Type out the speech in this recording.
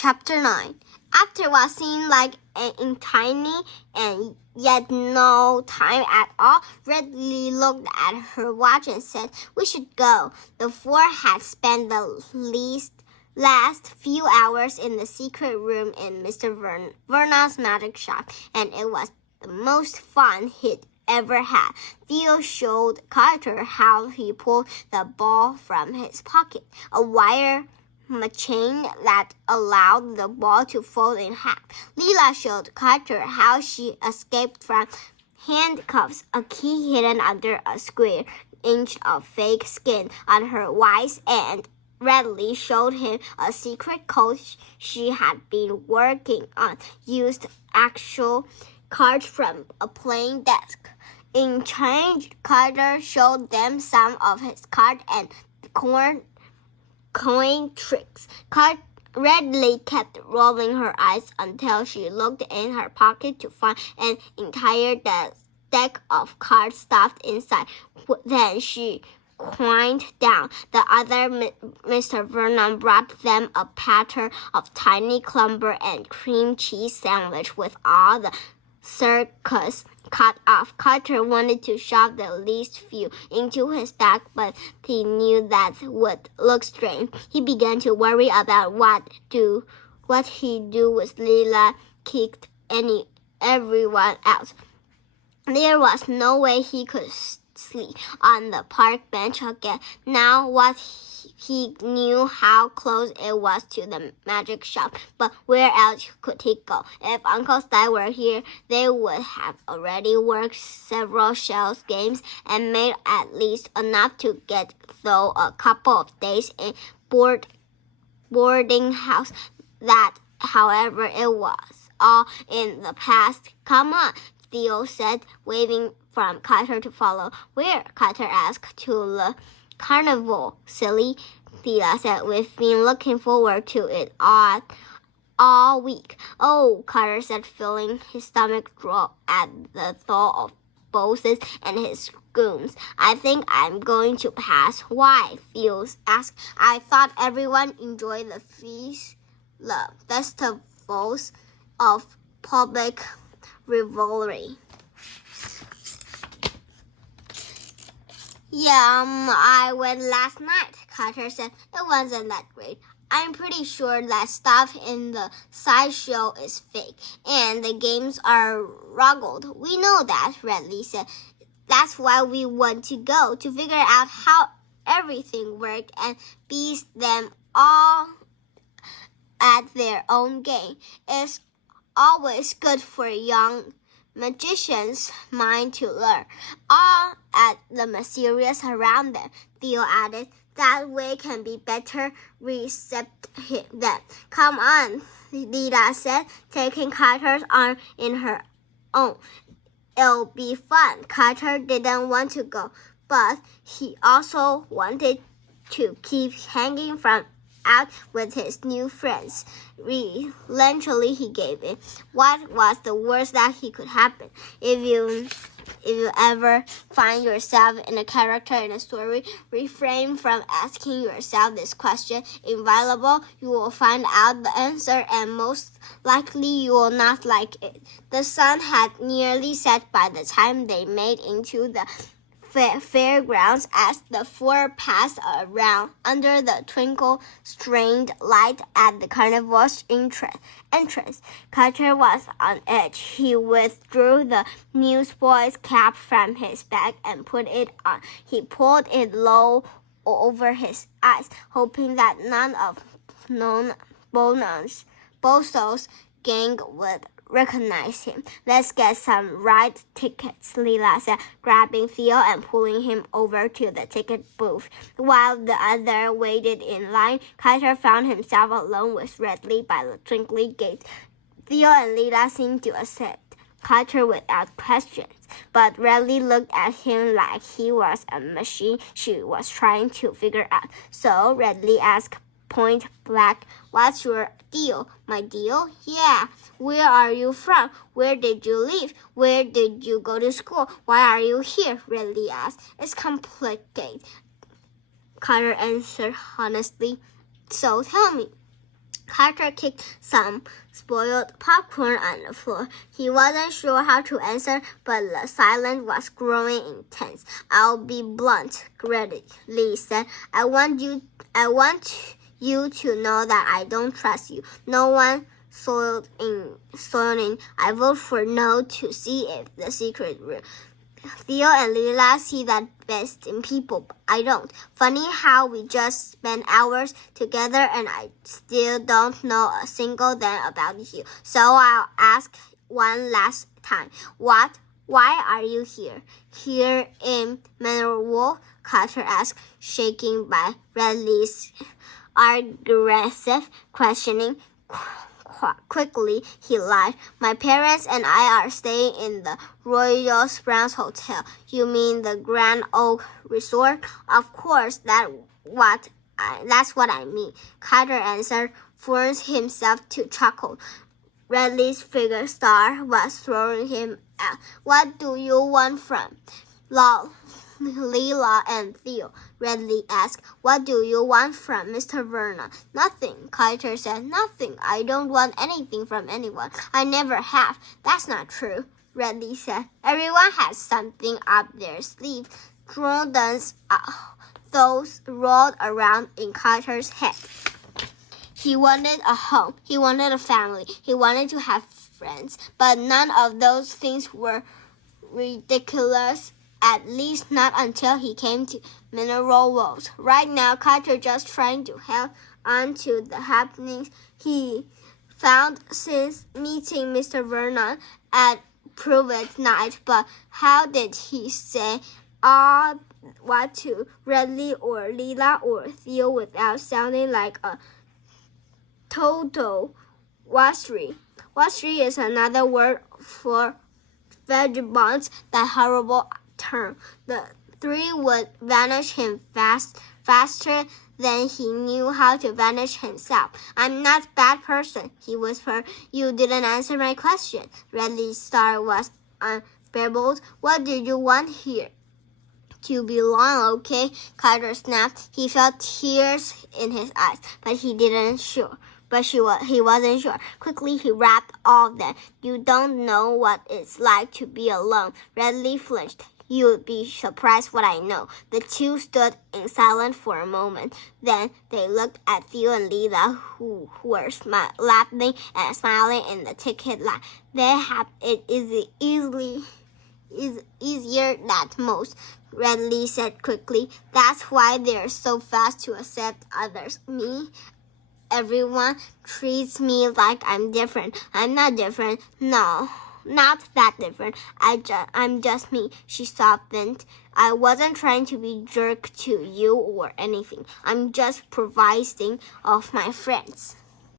Chapter 9. After what seemed like an tiny and yet no time at all, Ridley looked at her watch and said, "We should go." The four had spent the last few hours in the secret room in Mr. Verna's magic shop, and it was the most fun he'd ever had. Theo showed Carter how he pulled the ball from his pocket, a wire chain that allowed the ball to fold in half. Leela showed Carter how she escaped from handcuffs, a key hidden under a square inch of fake skin on her wife's end. Redley showed him a secret code she had been working on, used actual cards from a playing desk. In change, Carter showed them some of his card and coin tricks. Redley kept rolling her eyes until she looked in her pocket to find an entire deck of cards stuffed inside. Then she quieted down. The other Mr. Vernon brought them a platter of tiny clumber and cream cheese sandwich with all the circus cut off. Carter wanted to shove the least few into his bag, but he knew that would look strange. He began to worry about what he do with Leela kicked everyone out. There was no way he could sleep on the park bench again. Now he knew how close it was to the magic shop, but where else could he go? If Uncle Sti were here, they would have already worked several shell games and made at least enough to get through a couple of days in boarding house. That, however, it was all in the past. "Come on," Theo said, waving from Carter to follow. "Where?" Carter asked. "To the carnival, silly," Leela said. "We've been looking forward to it all week." "Oh," Carter said, feeling his stomach drop at the thought of bosses and his goons. "I think I'm going to pass." "Why?" Theo asked. "I thought everyone enjoyed the festivals of public rivalry." "Yeah, I went last night," Carter said. "It wasn't that great. I'm pretty sure that stuff in the sideshow is fake, and the games are rigged." "We know that," Redley said. "That's why we want to go, to figure out how everything worked and beat them all at their own game. It's always good for young magician's mind to learn all at the mysterious around them," Theo added. "That way can be better receptive then." "Come on," Leela said, taking Carter's arm in her own. "It'll be fun." Carter didn't want to go, but he also wanted to keep hanging out with his new friends. Eventually, he gave in. What was the worst that could happen? If you ever find yourself in a character in a story, refrain from asking yourself this question. Invariably, you will find out the answer, and most likely you will not like it. The sun had nearly set by the time they made into the fairgrounds. As the four passed around under the twinkle-stringed light at the carnival's entrance, Carter was on edge. He withdrew the newsboy's cap from his bag and put it on. He pulled it low over his eyes, hoping that none of Bosso's gang would recognize him. "Let's get some ride tickets," Leela said, grabbing Theo and pulling him over to the ticket booth. While the other waited in line, Carter found himself alone with Redley by the twinkling gate. Theo and Leela seemed to accept Carter without questions, but Redley looked at him like he was a machine she was trying to figure out. So Redley asked point blank, "What's your deal?" "My deal? Yeah. Where are you from? Where did you live? Where did you go to school? Why are you here?" Redley asked. "It's complicated," Carter answered honestly. "So tell me." Carter kicked some spoiled popcorn on the floor. He wasn't sure how to answer, but the silence was growing intense. I'll be blunt, Lee said. I want you to know that I don't trust you. No one soiled in. I vote for no to see if the secret real. Theo and Lila see that best in people. I don't. Funny how we just spent hours together and I still don't know a single thing about you. So I'll ask one last time. Why are you here? Here in Mineral? Carter asked, shaking by Redley's aggressive questioning. Quickly, he lied. My parents and I are staying in the Royal Springs Hotel. You mean the Grand Oak Resort? Of course, that's what I mean. Carter answered, forced himself to chuckle. Redley's figure star was throwing him out. What do you want from Lila and Theo? Redley asked. What do you want from Mr. Vernon? Nothing, Carter said. Nothing. I don't want anything from anyone. I never have. That's not true, Redley said. Everyone has something up their sleeve. Jordan's thoughts rolled around in Carter's head. He wanted a home. He wanted a family. He wanted to have friends. But none of those things were ridiculous. At least not until he came to Mineral Wells. Right now, Carter just trying to hang on to the happenings he found since meeting Mr. Vernon at Private Night. But how did he say what to Redley or Lila or Theo without sounding like a total washery? Washery is another word for vagabonds. That horrible term. The three would vanish him faster than he knew how to vanish himself. I'm not a bad person, he whispered. You didn't answer my question. Redley's star was unbearable. What do you want here? To belong, okay? Carter snapped. He felt tears in his eyes, but he wasn't sure. Quickly, he wrapped all of them. You don't know what it's like to be alone. Redley flinched. You'd be surprised what I know. The two stood in silence for a moment. Then they looked at Theo and Lila, who were laughing and smiling in the ticket line. They have it easier than most, Redley said quickly. That's why they're so fast to accept others. Me? Everyone treats me like I'm different. I'm not different. No. Not that different. I'm just me, she softened. I wasn't trying to be jerk to you or anything. I'm just providing of my friends.